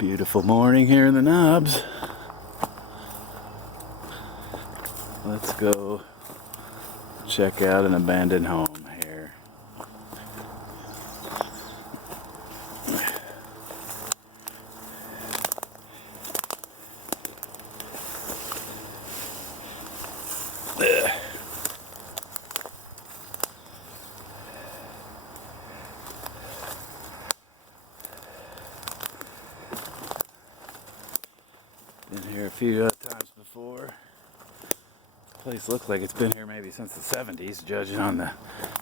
Beautiful morning here in the Knobs. Let's go check out an abandoned home here. Been here a few times before. This place looks like it's been here maybe since the 70s, judging on the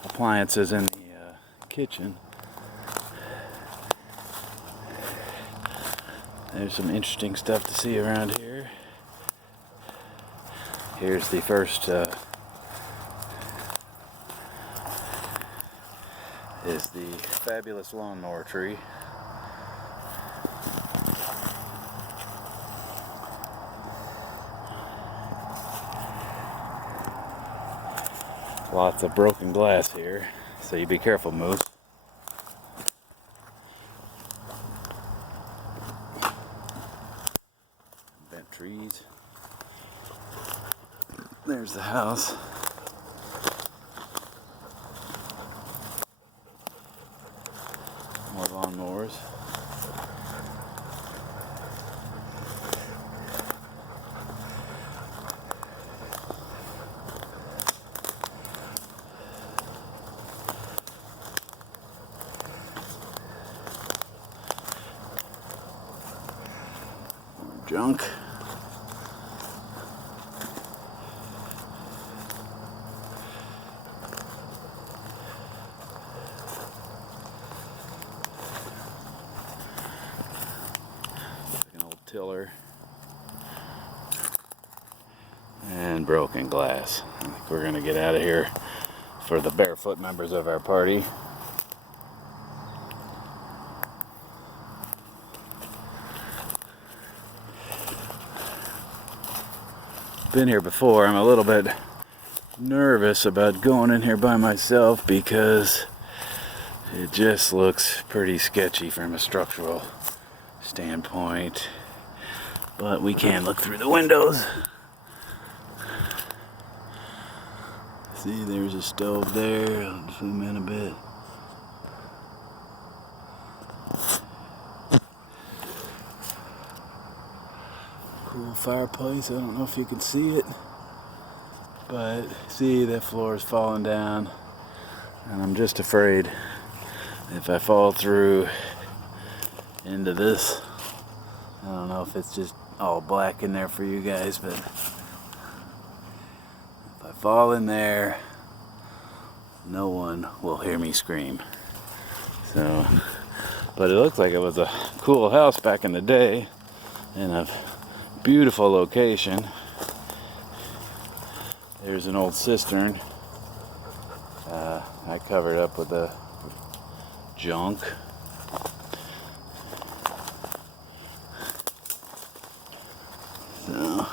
appliances in the kitchen. There's some interesting stuff to see around here. Here's the first is the fabulous lawnmower tree. Lots of broken glass here, so you be careful, Moose. Bent trees. There's the house. More lawnmowers. Junk. Like an old tiller. And broken glass. I think we're gonna get out of here for the barefoot members of our party. Been here before. I'm a little bit nervous about going in here by myself because it just looks pretty sketchy from a structural standpoint, but we can look through the windows. See, there's a stove there. I'll zoom in a bit. Cool fireplace. I don't know if you can see it, but see, that floor is falling down, and I'm just afraid if I fall through into this. I don't know if it's just all black in there for you guys, but if I fall in there, no one will hear me scream. So, but it looks like it was a cool house back in the day, and a beautiful location. There's an old cistern. I covered up with the junk. So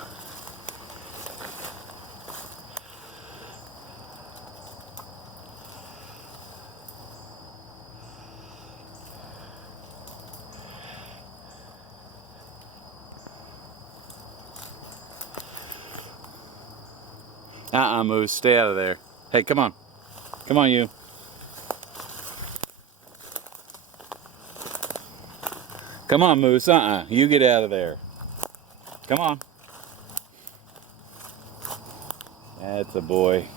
Moose, stay out of there. Hey, come on. Come on, you. Come on, Moose. You get out of there. Come on. That's a boy.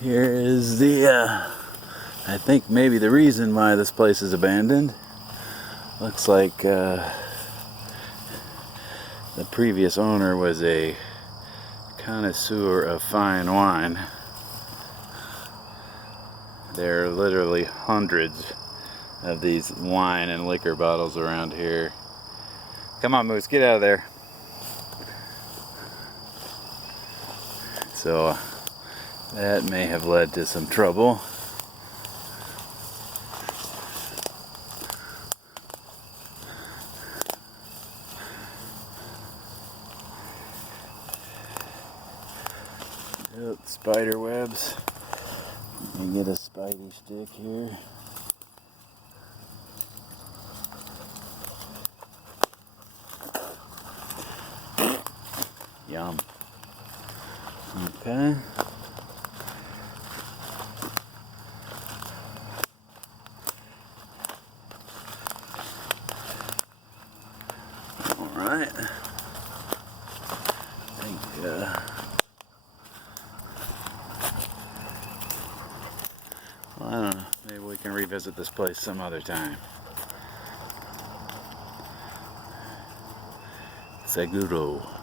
Here is the, I think maybe the reason why this place is abandoned. Looks like the previous owner was a connoisseur of fine wine. There are literally hundreds of these wine and liquor bottles around here. Come on, Moose, get out of there. So So that may have led to some trouble. Yep, spider webs. You can get a spidey stick here. Yum. Okay. Alright. I think, well, I don't know. Maybe we can revisit this place some other time. Seguro.